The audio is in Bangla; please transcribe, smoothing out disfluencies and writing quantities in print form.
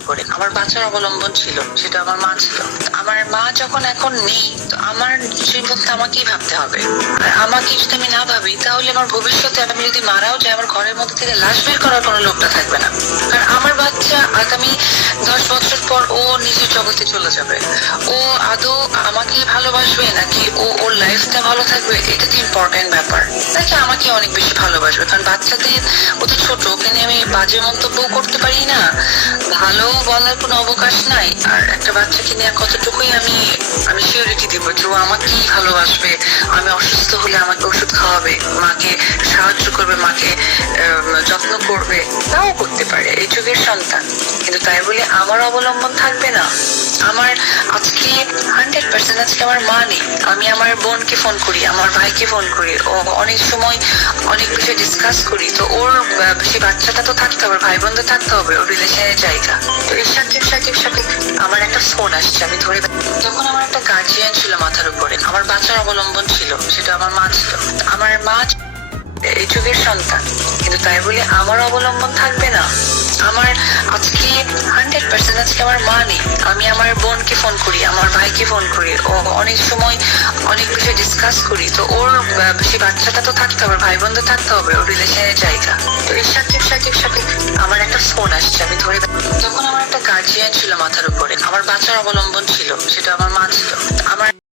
উপরে আমার বাচ্চার অবলম্বন ছিল, সেটা আমার মা ছিল। আমার মা যখন এখন নেই, তো আমার জীবনটা আমাকেই ভাবতে হবে। আর আমাকে যদি আমি না ভাবি, তাহলে আমার ভবিষ্যতে আমি যদি মারাও যাই, আমার ঘরের মধ্যে থেকে লাশ বের করার কোনো লোকটা থাকবে না। কারণ আমার বাচ্চা আগামী 10 বছর পর ও নিজের জগতে চলে যাবে। ও আদৌ আমাকে ভালোবাসবে, নাকি ও ওর লাইফটা ভালো থাকবে, এটা তো ইম্পর্টেন্ট ব্যাপার। নাকি আমাকে অনেক বেশি ভালোবাসবে। কারণ বাচ্চাদের, ও তো ছোট, ওকে নিয়ে আমি বাজে মন্তব্য করতে পারি না, ভালো বলার কোনো অবকাশ নাই। আর একটা বাচ্চাকে নিয়ে কতটুকুই আমি আমি সিওরিটি দিব যে ও আমাকেই ভালোবাসবে, আমি অসুস্থ হলে আমাকে ওষুধ খাওয়াবে, মাকে সাহায্য করবে, মাকে যত্ন করবে, তাও করতে পারে এই যুগের সন্তান। কিন্তু তাই বলে আমার অবলম্বন থাকবে না। আমার আজকে 100% আজকে আমার মা নেই, আমি আমার বোনকে ফোন করি, আমার ভাইকে ফোন করি, ও অনেক সময় অনেক বিষয় ডিসকাস করি। তো ওর সে বাচ্চাটা তো থাকতে হবে, ভাই বোন তো থাকতে হবে, ওর রিলেশনের জায়গা। তো এর সাকিব সাকিব সাকিব আমার একটা ফোন আসছে, আমি ধরে। তখন আমার একটা গার্জিয়ান ছিল মাথার উপরে, আমার বাচ্চার অবলম্বন ছিল, সেটা আমার মা ছিল। আমার মা এই যুগের সন্তান, কিন্তু তাই বলে আমার অবলম্বন থাকবে না। আমার আজকে 100% আজকে আমার মা নেই, আমি আমার বোনকে ফোন করি, আমার ভাইকে ফোন করি, ও অনেক সময় অনেক বিষয় ডিসকাস করি। তো ওর সে বাচ্চাটা তো থাকতে হবে, ভাই বোন তো থাকতে হবে, ওর রিলেশনের জায়গা। তো এর সাকিব সাকিব সাকিব আমার একটা ফোন আসছে, আমি ধরে। তখন আমার একটা গার্জিয়ান ছিল মাথার উপরে, আমার বাচ্চার অবলম্বন ছিল, সেটা আমার মা ছিল। আমার